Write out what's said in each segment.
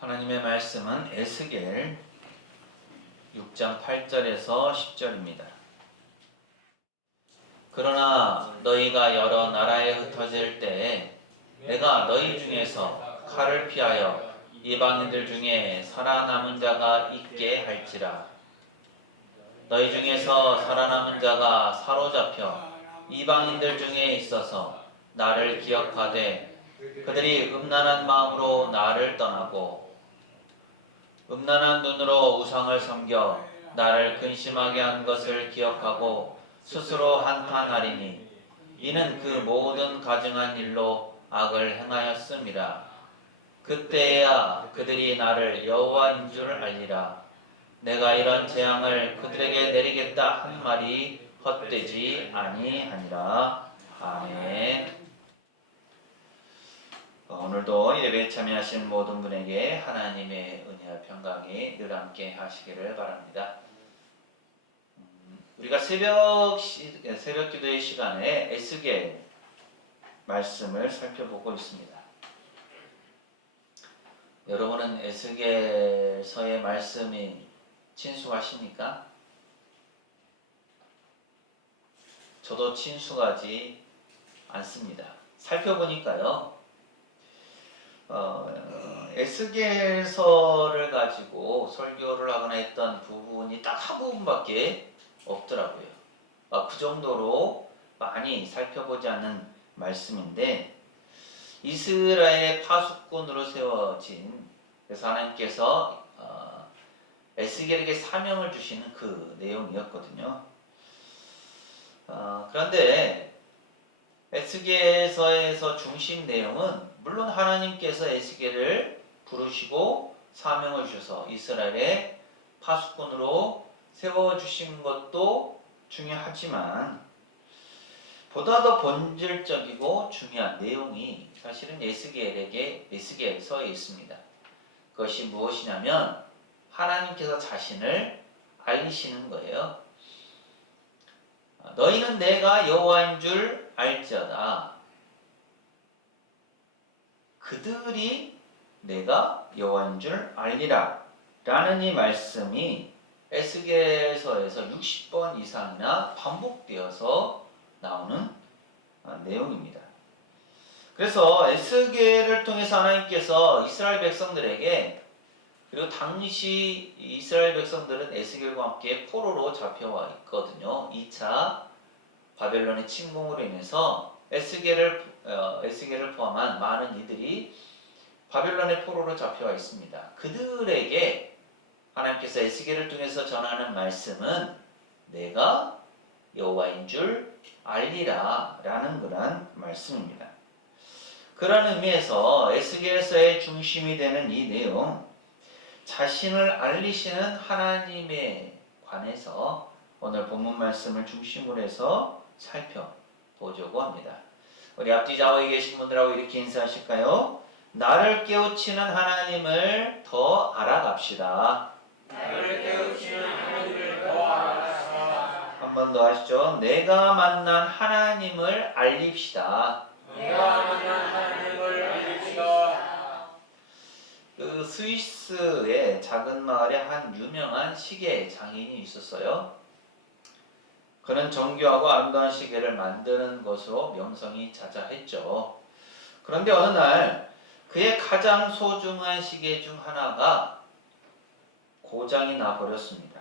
하나님의 말씀은 에스겔 6장 8절에서 10절입니다. 그러나 너희가 여러 나라에 흩어질 때에 내가 너희 중에서 칼을 피하여 이방인들 중에 살아남은 자가 있게 할지라. 너희 중에서 살아남은 자가 사로잡혀 이방인들 중에 있어서 나를 기억하되 그들이 음란한 마음으로 나를 떠나고 음란한 눈으로 우상을 섬겨 나를 근심하게 한 것을 기억하고 스스로 한탄하리니 이는 그 모든 가증한 일로 악을 행하였음이라. 그때야 그들이 나를 여호와인 줄 알리라. 내가 이런 재앙을 그들에게 내리겠다 한 말이 헛되지 아니하니라. 아멘. 오늘도 예배에 참여하신 모든 분에게 하나님의 은혜와 평강이 늘 함께 하시기를 바랍니다. 우리가 새벽 기도의 시간에 에스겔 말씀을 살펴보고 있습니다. 여러분은 에스겔서의 말씀이 친숙하십니까? 저도 친숙하지 않습니다. 살펴보니까요. 에스겔서를 가지고 설교를 하거나 했던 부분이 딱 한 부분밖에 없더라고요. 그 정도로 많이 살펴보지 않는 말씀인데, 이스라엘의 파수꾼으로 세워진, 그래서 하나님께서 에스겔에게 사명을 주시는 그 내용이었거든요. 그런데 에스겔서에서 중심 내용은 물론 하나님께서 에스겔을 부르시고 사명을 주셔서 이스라엘의 파수꾼으로 세워주신 것도 중요하지만 보다 더 본질적이고 중요한 내용이 사실은 에스겔서에 있습니다. 그것이 무엇이냐면 하나님께서 자신을 알리시는 거예요. 너희는 내가 여호와인 줄 알지어다. 그들이 내가 여호와인 줄 알리라 라는 이 말씀이 에스겔서에서 60번 이상이나 반복되어서 나오는 내용입니다. 그래서 에스겔을 통해서 하나님께서 이스라엘 백성들에게, 그리고 당시 이스라엘 백성들은 에스겔과 함께 포로로 잡혀와 있거든요. 2차 바벨론의 침공으로 인해서 에스겔을 포함한 많은 이들이 바벨론의 포로로 잡혀와 있습니다. 그들에게 하나님께서 에스겔을 통해서 전하는 말씀은 내가 여호와인 줄 알리라 라는 그런 말씀입니다. 그런 의미에서 에스겔서의 중심이 되는 이 내용, 자신을 알리시는 하나님에 관해서 오늘 본문 말씀을 중심으로 해서 살펴보려고 합니다. 우리 앞뒤 좌우에 계신 분들하고 이렇게 인사하실까요? 나를 깨우치는 하나님을 더 알아갑시다. 나를 깨우치는 하나님을 더 알아갑시다. 한 번 더 하시죠. 내가 만난 하나님을 알립시다. 내가 만난 하나님을 알립시다. 그 스위스의 작은 마을에 한 유명한 시계 장인이 있었어요. 그는 정교하고 아름다운 시계를 만드는 것으로 명성이 자자했죠. 그런데 어느 날 그의 가장 소중한 시계 중 하나가 고장이 나버렸습니다.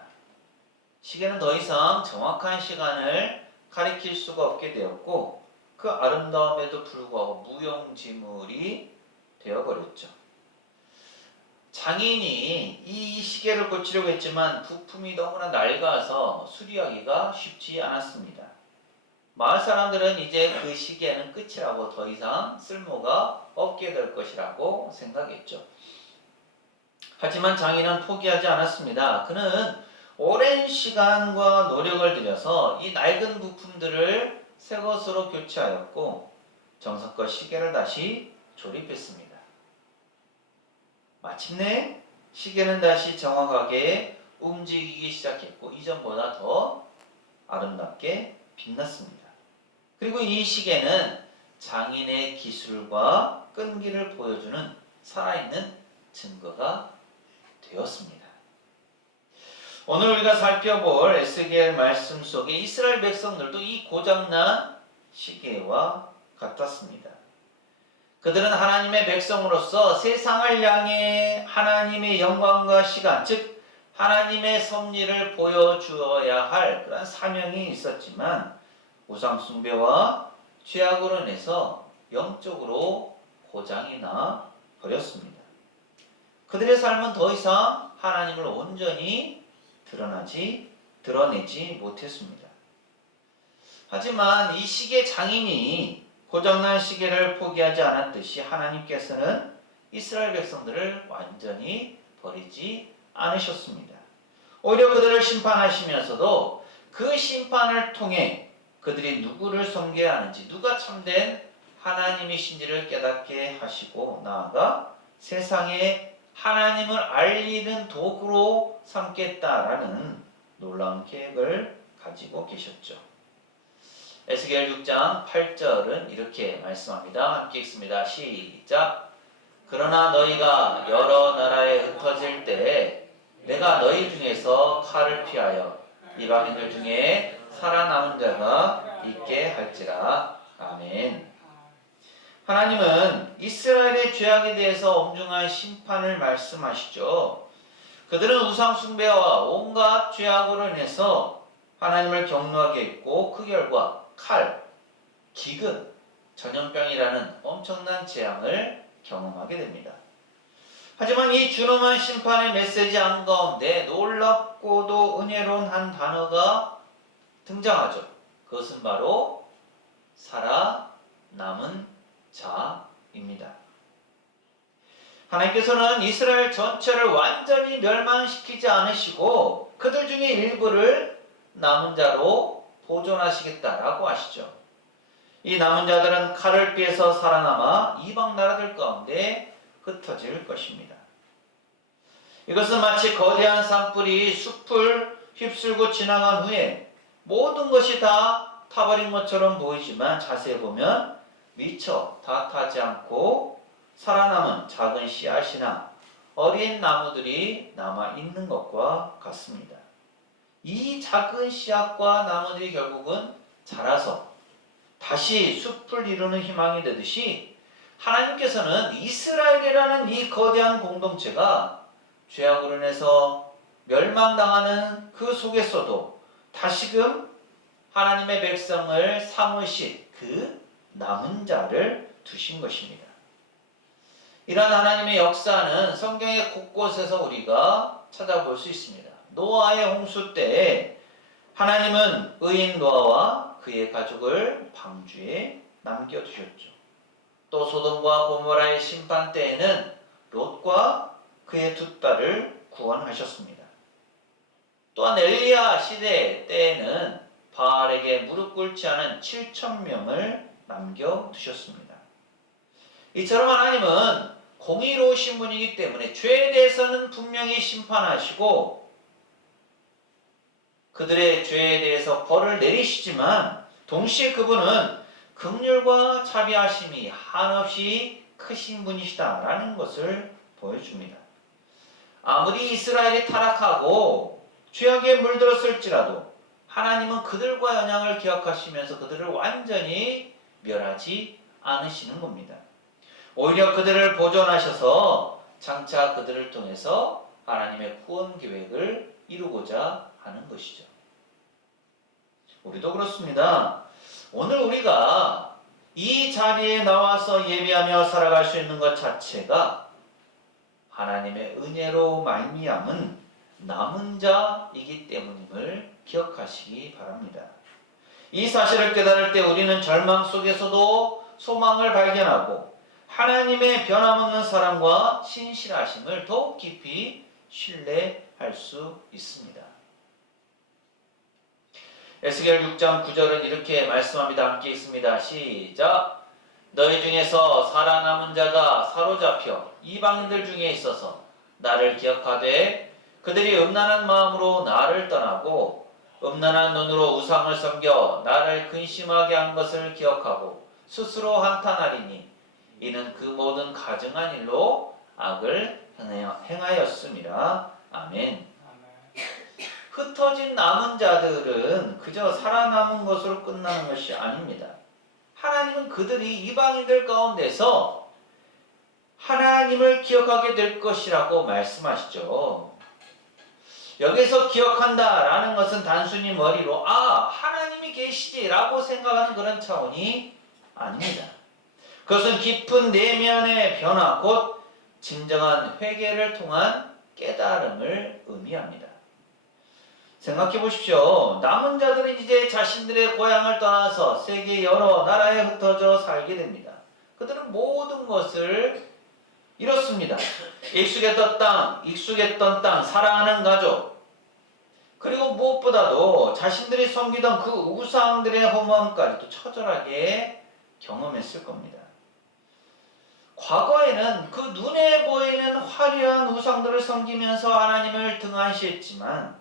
시계는 더 이상 정확한 시간을 가리킬 수가 없게 되었고, 그 아름다움에도 불구하고 무용지물이 되어버렸죠. 장인이 이 시계를 고치려고 했지만 부품이 너무나 낡아서 수리하기가 쉽지 않았습니다. 마을 사람들은 이제 그 시계는 끝이라고, 더 이상 쓸모가 없게 될 것이라고 생각했죠. 하지만 장인은 포기하지 않았습니다. 그는 오랜 시간과 노력을 들여서 이 낡은 부품들을 새 것으로 교체하였고 정성껏 시계를 다시 조립했습니다. 마침내 시계는 다시 정확하게 움직이기 시작했고 이전보다 더 아름답게 빛났습니다. 그리고 이 시계는 장인의 기술과 끈기를 보여주는 살아있는 증거가 되었습니다. 오늘 우리가 살펴볼 에스겔 말씀 속에 이스라엘 백성들도 이 고장난 시계와 같았습니다. 그들은 하나님의 백성으로서 세상을 향해 하나님의 영광과 시간, 즉 하나님의 섭리를 보여주어야 할 그런 사명이 있었지만 우상 숭배와 죄악으로 인해서 영적으로 고장이 나 버렸습니다. 그들의 삶은 더 이상 하나님을 온전히 드러내지 못했습니다. 하지만 이 시계 장인이 고장난 시계를 포기하지 않았듯이 하나님께서는 이스라엘 백성들을 완전히 버리지 않으셨습니다. 오히려 그들을 심판하시면서도 그 심판을 통해 그들이 누구를 섬겨야 하는지, 누가 참된 하나님이신지를 깨닫게 하시고 나아가 세상에 하나님을 알리는 도구로 삼겠다라는 놀라운 계획을 가지고 계셨죠. 에스겔 6장 8절은 이렇게 말씀합니다. 함께 읽습니다. 시작. 그러나 너희가 여러 나라에 흩어질 때 내가 너희 중에서 칼을 피하여 이방인들 중에 살아남은 자가 있게 할지라. 아멘. 하나님은 이스라엘의 죄악에 대해서 엄중한 심판을 말씀하시죠. 그들은 우상 숭배와 온갖 죄악으로 인해서 하나님을 경노하게 했고 그 결과 칼, 기근, 전염병이라는 엄청난 재앙을 경험하게 됩니다. 하지만 이 준엄한 심판의 메시지 한가운데 놀랍고도 은혜로운 한 단어가 등장하죠. 그것은 바로 살아남은 자입니다. 하나님께서는 이스라엘 전체를 완전히 멸망시키지 않으시고 그들 중에 일부를 남은 자로 보존하시겠다라고 하시죠. 이 남은 자들은 칼을 피해서 살아남아 이방 나라들 가운데 흩어질 것입니다. 이것은 마치 거대한 산불이 숲을 휩쓸고 지나간 후에 모든 것이 다 타버린 것처럼 보이지만 자세히 보면 미처 다 타지 않고 살아남은 작은 씨앗이나 어린 나무들이 남아있는 것과 같습니다. 이 작은 씨앗과 나무들이 결국은 자라서 다시 숲을 이루는 희망이 되듯이 하나님께서는 이스라엘이라는 이 거대한 공동체가 죄악으로 인해서 멸망당하는 그 속에서도 다시금 하나님의 백성을 삼으실 그 남은 자를 두신 것입니다. 이러한 하나님의 역사는 성경의 곳곳에서 우리가 찾아볼 수 있습니다. 노아의 홍수 때에 하나님은 의인 노아와 그의 가족을 방주에 남겨두셨죠. 또 소돔과 고모라의 심판 때에는 롯과 그의 두 딸을 구원하셨습니다. 또한 엘리야 시대 때에는 바알에게 무릎 꿇지 않은 7,000명을 남겨두셨습니다. 이처럼 하나님은 공의로우신 분이기 때문에 죄에 대해서는 분명히 심판하시고 그들의 죄에 대해서 벌을 내리시지만 동시에 그분은 긍휼과 자비하심이 한없이 크신 분이시다라는 것을 보여줍니다. 아무리 이스라엘이 타락하고 죄악에 물들었을지라도 하나님은 그들과 연약을 기억하시면서 그들을 완전히 멸하지 않으시는 겁니다. 오히려 그들을 보존하셔서 장차 그들을 통해서 하나님의 구원 계획을 이루고자 하는 것이죠. 우리도 그렇습니다. 오늘 우리가 이 자리에 나와서 예배하며 살아갈 수 있는 것 자체가 하나님의 은혜로 말미암은 남은 자이기 때문임을 기억하시기 바랍니다. 이 사실을 깨달을 때 우리는 절망 속에서도 소망을 발견하고 하나님의 변함없는 사랑과 신실하심을 더욱 깊이 신뢰할 수 있습니다. 에스겔 6장 9절은 이렇게 말씀합니다. 함께 읽습니다. 시작. 너희 중에서 살아남은 자가 사로잡혀 이방인들 중에 있어서 나를 기억하되 그들이 음란한 마음으로 나를 떠나고 음란한 눈으로 우상을 섬겨 나를 근심하게 한 것을 기억하고 스스로 한탄하리니 이는 그 모든 가증한 일로 악을 행하였음이라. 아멘. 흩어진 남은 자들은 그저 살아남은 것으로 끝나는 것이 아닙니다. 하나님은 그들이 이방인들 가운데서 하나님을 기억하게 될 것이라고 말씀하시죠. 여기서 기억한다라는 것은 단순히 머리로 하나님이 계시지라고 생각하는 그런 차원이 아닙니다. 그것은 깊은 내면의 변화, 곧 진정한 회개를 통한 깨달음을 의미합니다. 생각해 보십시오. 남은 자들은 이제 자신들의 고향을 떠나서 세계 여러 나라에 흩어져 살게 됩니다. 그들은 모든 것을 잃었습니다. 익숙했던 땅, 사랑하는 가족, 그리고 무엇보다도 자신들이 섬기던 그 우상들의 허무함까지도 처절하게 경험했을 겁니다. 과거에는 그 눈에 보이는 화려한 우상들을 섬기면서 하나님을 등한시했지만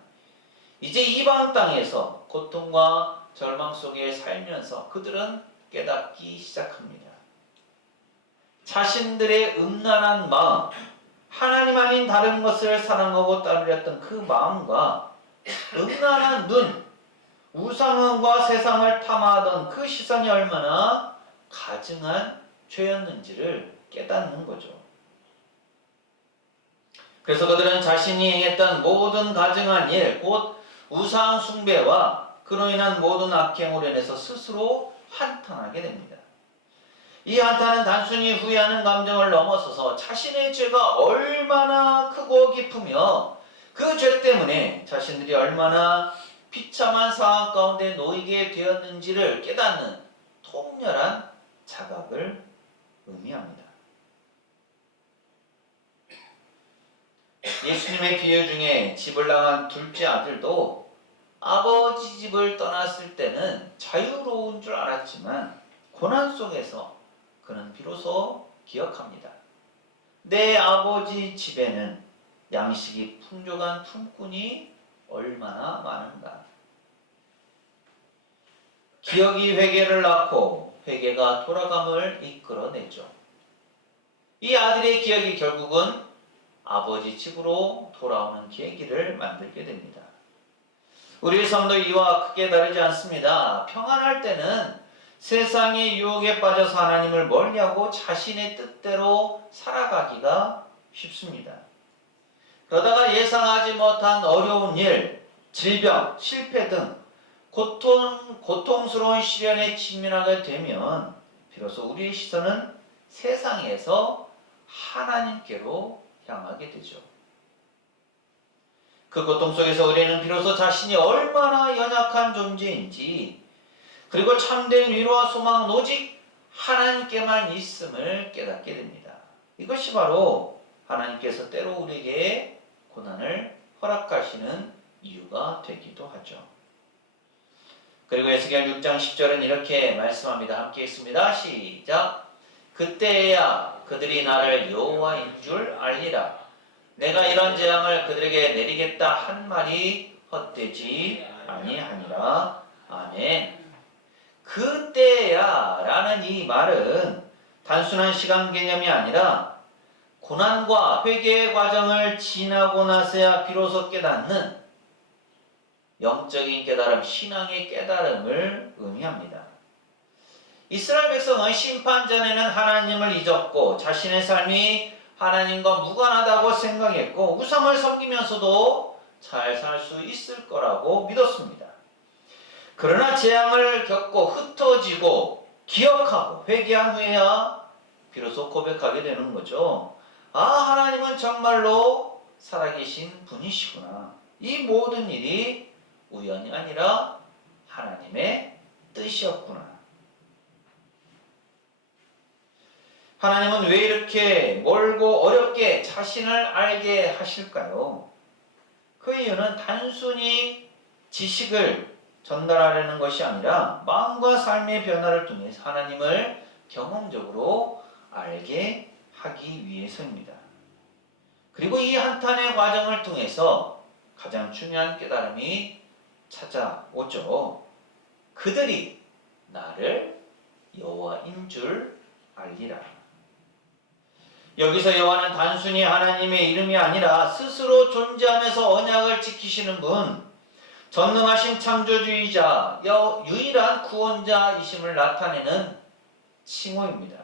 이제 이방 땅에서 고통과 절망 속에 살면서 그들은 깨닫기 시작합니다. 자신들의 음란한 마음, 하나님 아닌 다른 것을 사랑하고 따르렸던 그 마음과 음란한 눈, 우상과 세상을 탐하던 그 시선이 얼마나 가증한 죄였는지를 깨닫는 거죠. 그래서 그들은 자신이 행했던 모든 가증한 일, 곧 우상 숭배와 그로 인한 모든 악행으로 인해서 스스로 한탄하게 됩니다. 이 한탄은 단순히 후회하는 감정을 넘어서서 자신의 죄가 얼마나 크고 깊으며 그 죄 때문에 자신들이 얼마나 비참한 상황 가운데 놓이게 되었는지를 깨닫는 통렬한 자각을 의미합니다. 예수님의 비유 중에 집을 나간 둘째 아들도 아버지 집을 떠났을 때는 자유로운 줄 알았지만 고난 속에서 그는 비로소 기억합니다. 내 아버지 집에는 양식이 풍족한 품꾼이 얼마나 많은가. 기억이 회개를 낳고 회개가 돌아감을 이끌어내죠. 이 아들의 기억이 결국은 아버지 집으로 돌아오는 계기를 만들게 됩니다. 우리의 삶도 이와 크게 다르지 않습니다. 평안할 때는 세상의 유혹에 빠져서 하나님을 멀리하고 자신의 뜻대로 살아가기가 쉽습니다. 그러다가 예상하지 못한 어려운 일, 질병, 실패 등 고통스러운 시련에 직면하게 되면 비로소 우리의 시선은 세상에서 하나님께로 향하게 되죠. 그 고통 속에서 우리는 비로소 자신이 얼마나 연약한 존재인지, 그리고 참된 위로와 소망은 오직 하나님께만 있음을 깨닫게 됩니다. 이것이 바로 하나님께서 때로 우리에게 고난을 허락하시는 이유가 되기도 하죠. 그리고 에스겔 6장 10절은 이렇게 말씀합니다. 함께 읽습니다. 시작. 그때야 그들이 나를 여호와인 줄 알리라. 내가 이런 재앙을 그들에게 내리겠다 한 말이 헛되지 아니하니라. 아멘. 그때야 라는 이 말은 단순한 시간 개념이 아니라 고난과 회개의 과정을 지나고 나서야 비로소 깨닫는 영적인 깨달음, 신앙의 깨달음을 의미합니다. 이스라엘 백성은 심판 전에는 하나님을 잊었고 자신의 삶이 하나님과 무관하다고 생각했고 우상을 섬기면서도 잘 살 수 있을 거라고 믿었습니다. 그러나 재앙을 겪고 흩어지고 기억하고 회개한 후에야 비로소 고백하게 되는 거죠. 하나님은 정말로 살아계신 분이시구나. 이 모든 일이 우연이 아니라 하나님의 뜻이었구나. 하나님은 왜 이렇게 멀고 어렵게 자신을 알게 하실까요? 그 이유는 단순히 지식을 전달하려는 것이 아니라 마음과 삶의 변화를 통해 하나님을 경험적으로 알게 하기 위해서입니다. 그리고 이 한탄의 과정을 통해서 가장 중요한 깨달음이 찾아오죠. 그들이 나를 여호와인 줄 알리라. 여기서 여호와는 단순히 하나님의 이름이 아니라 스스로 존재하면서 언약을 지키시는 분, 전능하신 창조주의자, 유일한 구원자이심을 나타내는 칭호입니다.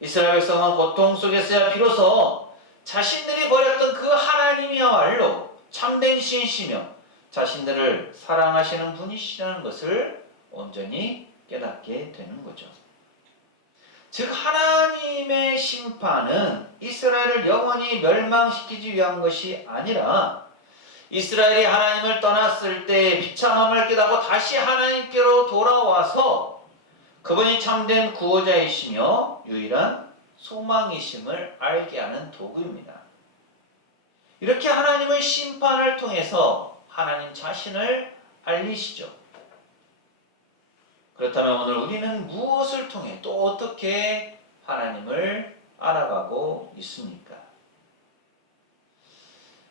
이스라엘 백성은 고통 속에서야 비로소 자신들이 버렸던 그 하나님이야말로 참된 신이시며 자신들을 사랑하시는 분이시라는 것을 온전히 깨닫게 되는 거죠. 즉 하나님의 심판은 이스라엘을 영원히 멸망시키기 위한 것이 아니라 이스라엘이 하나님을 떠났을 때 비참함을 깨닫고 다시 하나님께로 돌아와서 그분이 참된 구호자이시며 유일한 소망이심을 알게 하는 도구입니다. 이렇게 하나님의 심판을 통해서 하나님 자신을 알리시죠. 그렇다면 오늘 우리는 무엇을 통해 또 어떻게 하나님을 알아가고 있습니까?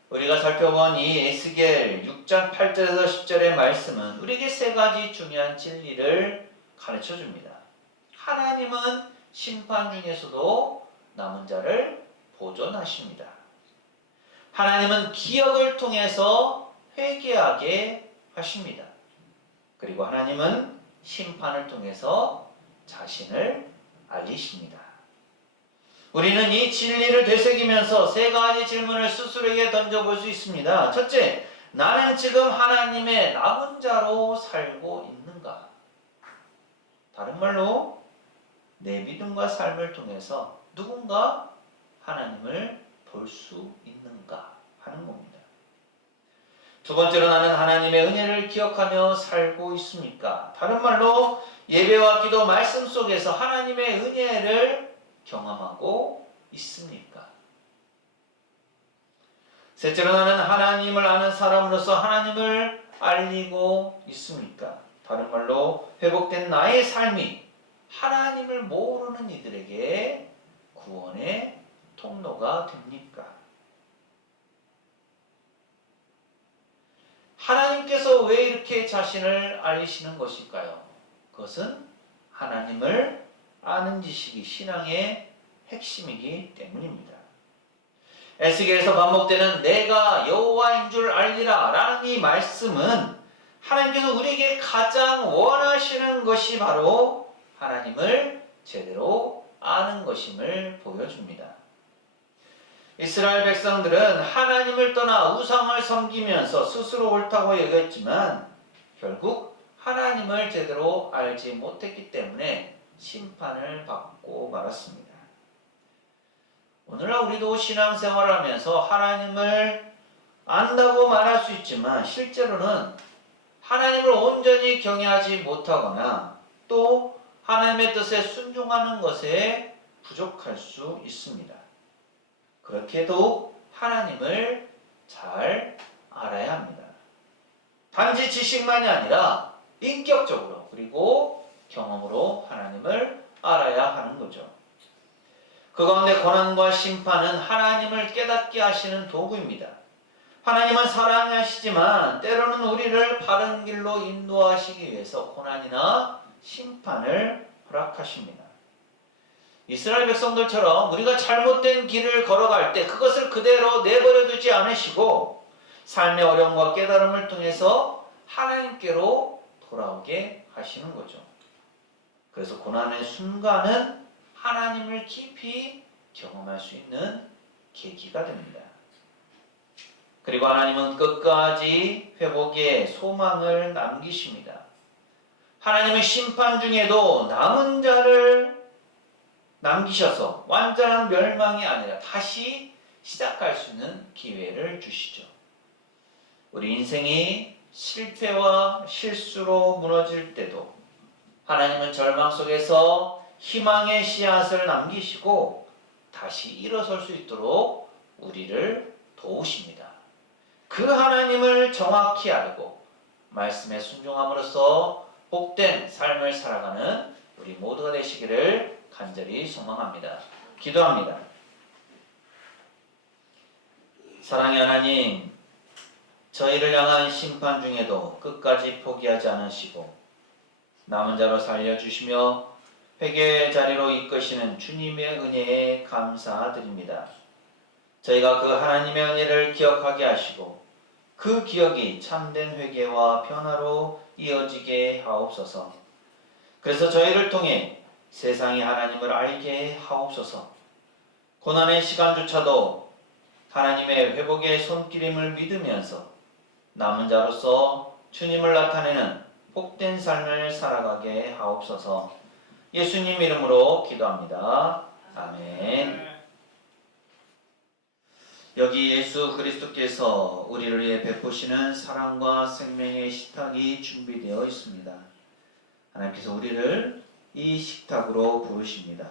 우리가 살펴본 이 에스겔 6장 8절에서 10절의 말씀은 우리에게 세 가지 중요한 진리를 가르쳐 줍니다. 하나님은 심판 중에서도 남은 자를 보존하십니다. 하나님은 기억을 통해서 회개하게 하십니다. 그리고 하나님은 심판을 통해서 자신을 알리십니다. 우리는 이 진리를 되새기면서 세 가지 질문을 스스로에게 던져볼 수 있습니다. 첫째, 나는 지금 하나님의 남은 자로 살고 있는가? 다른 말로 내 믿음과 삶을 통해서 누군가 하나님을 볼 수 있는가 하는 겁니다. 두 번째로 나는 하나님의 은혜를 기억하며 살고 있습니까? 다른 말로 예배와 기도 말씀 속에서 하나님의 은혜를 경험하고 있습니까? 셋째로 나는 하나님을 아는 사람으로서 하나님을 알리고 있습니까? 다른 말로 회복된 나의 삶이 하나님을 모르는 이들에게 구원의 통로가 됩니까? 하나님께서 왜 이렇게 자신을 알리시는 것일까요? 그것은 하나님을 아는 지식이 신앙의 핵심이기 때문입니다. 에스겔에서 반복되는 내가 여호와인 줄 알리라 라는 이 말씀은 하나님께서 우리에게 가장 원하시는 것이 바로 하나님을 제대로 아는 것임을 보여줍니다. 이스라엘 백성들은 하나님을 떠나 우상을 섬기면서 스스로 옳다고 여겼지만 결국 하나님을 제대로 알지 못했기 때문에 심판을 받고 말았습니다. 오늘날 우리도 신앙생활을 하면서 하나님을 안다고 말할 수 있지만 실제로는 하나님을 온전히 경외하지 못하거나 또 하나님의 뜻에 순종하는 것에 부족할 수 있습니다. 그렇게 해도 하나님을 잘 알아야 합니다. 단지 지식만이 아니라 인격적으로 그리고 경험으로 하나님을 알아야 하는 거죠. 그 가운데 고난과 심판은 하나님을 깨닫게 하시는 도구입니다. 하나님은 사랑하시지만 때로는 우리를 바른 길로 인도하시기 위해서 고난이나 심판을 허락하십니다. 이스라엘 백성들처럼 우리가 잘못된 길을 걸어갈 때 그것을 그대로 내버려 두지 않으시고 삶의 어려움과 깨달음을 통해서 하나님께로 돌아오게 하시는 거죠. 그래서 고난의 순간은 하나님을 깊이 경험할 수 있는 계기가 됩니다. 그리고 하나님은 끝까지 회복의 소망을 남기십니다. 하나님의 심판 중에도 남은 자를 남기셔서 완전한 멸망이 아니라 다시 시작할 수 있는 기회를 주시죠. 우리 인생이 실패와 실수로 무너질 때도 하나님은 절망 속에서 희망의 씨앗을 남기시고 다시 일어설 수 있도록 우리를 도우십니다. 그 하나님을 정확히 알고 말씀에 순종함으로써 복된 삶을 살아가는 우리 모두가 되시기를 간절히 소망합니다. 기도합니다. 사랑의 하나님, 저희를 향한 심판 중에도 끝까지 포기하지 않으시고 남은 자로 살려주시며 회개의 자리로 이끄시는 주님의 은혜에 감사드립니다. 저희가 그 하나님의 은혜를 기억하게 하시고 그 기억이 참된 회개와 변화로 이어지게 하옵소서. 그래서 저희를 통해 세상이 하나님을 알게 하옵소서. 고난의 시간조차도 하나님의 회복의 손길임을 믿으면서 남은 자로서 주님을 나타내는 복된 삶을 살아가게 하옵소서. 예수님 이름으로 기도합니다. 아멘. 여기 예수 그리스도께서 우리를 위해 베푸시는 사랑과 생명의 식탁이 준비되어 있습니다. 하나님께서 우리를 이 식탁으로 부르십니다.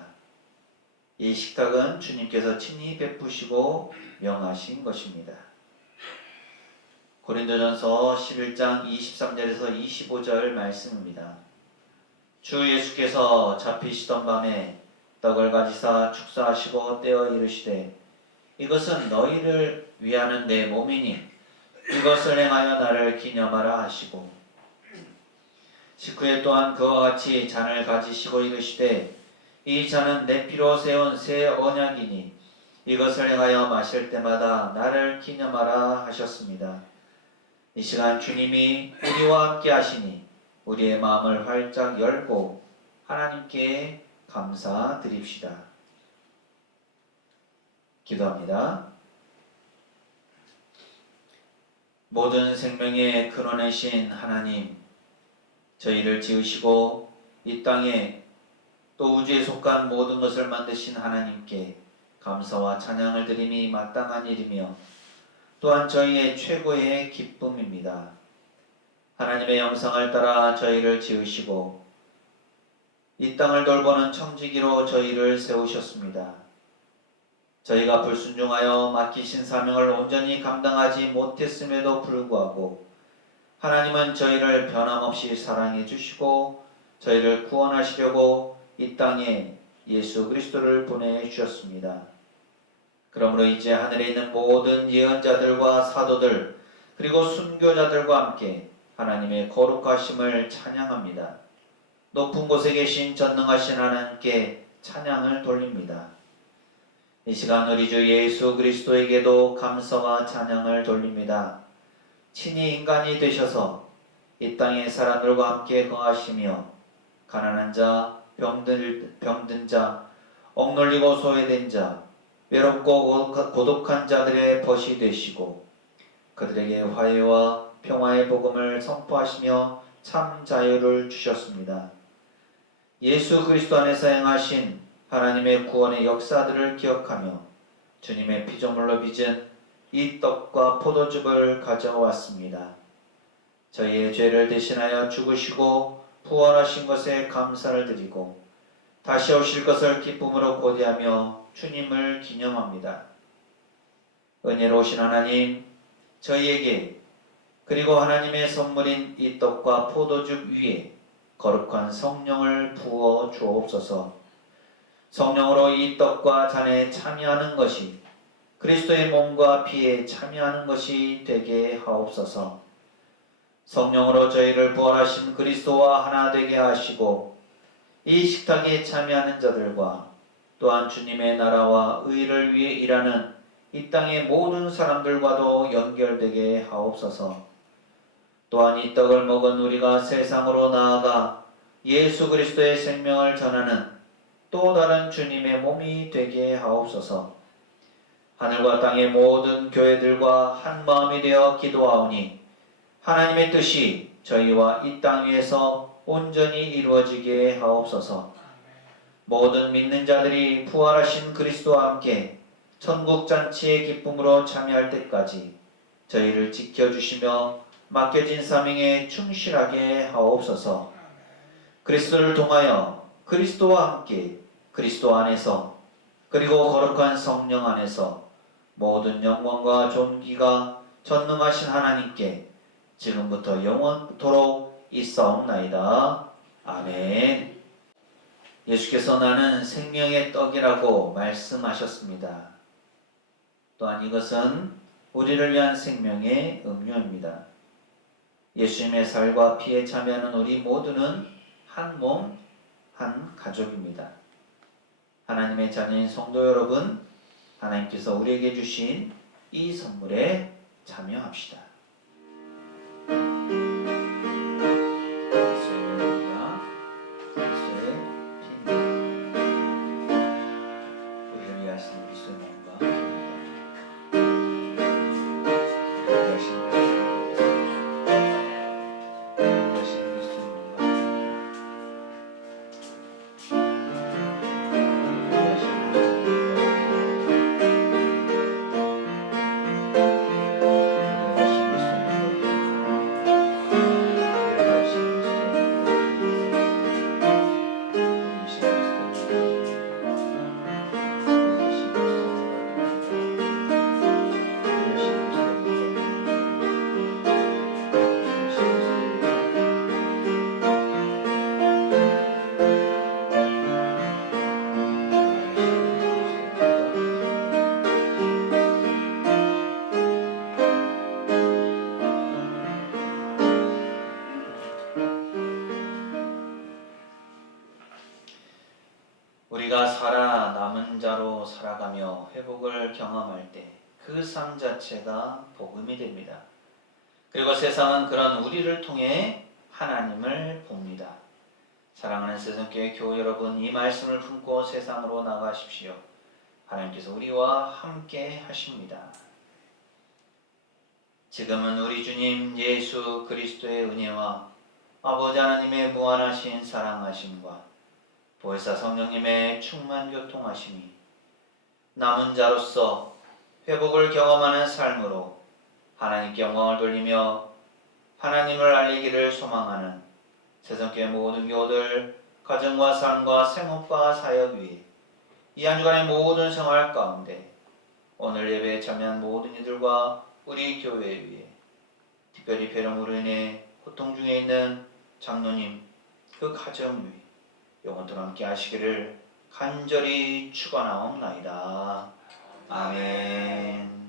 이 식탁은 주님께서 친히 베푸시고 명하신 것입니다. 고린도전서 11장 23절에서 25절 말씀입니다. 주 예수께서 잡히시던 밤에 떡을 가지사 축사하시고 떼어 이르시되 이것은 너희를 위하는 내 몸이니 이것을 행하여 나를 기념하라 하시고 식후에 또한 그와 같이 잔을 가지시고 이르시되 이 잔은 내 피로 세운 새 언약이니 이것을 행하여 마실 때마다 나를 기념하라 하셨습니다. 이 시간 주님이 우리와 함께 하시니 우리의 마음을 활짝 열고 하나님께 감사드립시다. 기도합니다. 모든 생명의 근원이신 하나님, 저희를 지으시고 이 땅에 또 우주에 속한 모든 것을 만드신 하나님께 감사와 찬양을 드림이 마땅한 일이며 또한 저희의 최고의 기쁨입니다. 하나님의 형상을 따라 저희를 지으시고 이 땅을 돌보는 청지기로 저희를 세우셨습니다. 저희가 불순종하여 맡기신 사명을 온전히 감당하지 못했음에도 불구하고 하나님은 저희를 변함없이 사랑해 주시고 저희를 구원하시려고 이 땅에 예수 그리스도를 보내주셨습니다. 그러므로 이제 하늘에 있는 모든 예언자들과 사도들 그리고 순교자들과 함께 하나님의 거룩하심을 찬양합니다. 높은 곳에 계신 전능하신 하나님께 찬양을 돌립니다. 이 시간 우리 주 예수 그리스도에게도 감사와 찬양을 돌립니다. 친히 인간이 되셔서 이 땅의 사람들과 함께 거하시며 가난한 자, 병든 자, 억눌리고 소외된 자, 외롭고 고독한 자들의 벗이 되시고 그들에게 화해와 평화의 복음을 선포하시며 참 자유를 주셨습니다. 예수 그리스도 안에서 행하신 하나님의 구원의 역사들을 기억하며 주님의 피조물로 빚은 이 떡과 포도즙을 가져왔습니다. 저희의 죄를 대신하여 죽으시고 부활하신 것에 감사를 드리고 다시 오실 것을 기쁨으로 고대하며 주님을 기념합니다. 은혜로우신 하나님, 저희에게 그리고 하나님의 선물인 이 떡과 포도즙 위에 거룩한 성령을 부어 주옵소서. 성령으로 이 떡과 잔에 참여하는 것이 그리스도의 몸과 피에 참여하는 것이 되게 하옵소서. 성령으로 저희를 부활하신 그리스도와 하나 되게 하시고 이 식탁에 참여하는 자들과 또한 주님의 나라와 의를 위해 일하는 이 땅의 모든 사람들과도 연결되게 하옵소서. 또한 이 떡을 먹은 우리가 세상으로 나아가 예수 그리스도의 생명을 전하는 또 다른 주님의 몸이 되게 하옵소서. 하늘과 땅의 모든 교회들과 한 마음이 되어 기도하오니 하나님의 뜻이 저희와 이 땅 위에서 온전히 이루어지게 하옵소서. 모든 믿는 자들이 부활하신 그리스도와 함께 천국 잔치의 기쁨으로 참여할 때까지 저희를 지켜주시며 맡겨진 사명에 충실하게 하옵소서. 그리스도를 통하여 그리스도와 함께 그리스도 안에서 그리고 거룩한 성령 안에서 모든 영광과 존귀가 전능하신 하나님께 지금부터 영원토록 있사옵나이다. 아멘. 예수께서 나는 생명의 떡이라고 말씀하셨습니다. 또한 이것은 우리를 위한 생명의 음료입니다. 예수님의 살과 피에 참여하는 우리 모두는 한 몸, 한 가족입니다. 하나님의 자녀인 성도 여러분, 하나님께서 우리에게 주신 이 선물에 참여합시다. 그리스도의 몸과 그리스도의 피, 우리를 위하신 그리스도의 몸과 피입니다. 우리를 위하신 그리스도의 몸과 우리가 살아남은 자로 살아가며 회복을 경험할 때 그 삶 자체가 복음이 됩니다. 그리고 세상은 그런 우리를 통해 하나님을 봅니다. 사랑하는 세상교회 교우 여러분, 이 말씀을 품고 세상으로 나가십시오. 하나님께서 우리와 함께 하십니다. 지금은 우리 주님 예수 그리스도의 은혜와 아버지 하나님의 무한하신 사랑하심과 보혜사 성령님의 충만 교통하심이 남은 자로서 회복을 경험하는 삶으로 하나님께 영광을 돌리며 하나님을 알리기를 소망하는 세상교회 모든 교우들 가정과 삶과 생업과 사역 위에 이 한 주간의 모든 생활 가운데 오늘 예배에 참여한 모든 이들과 우리 교회 위에 특별히 폐렴으로 인해 고통 중에 있는 장로님 그 가정 위에 영원토록 함께 하시기를 간절히 축원하옵나이다. 아멘.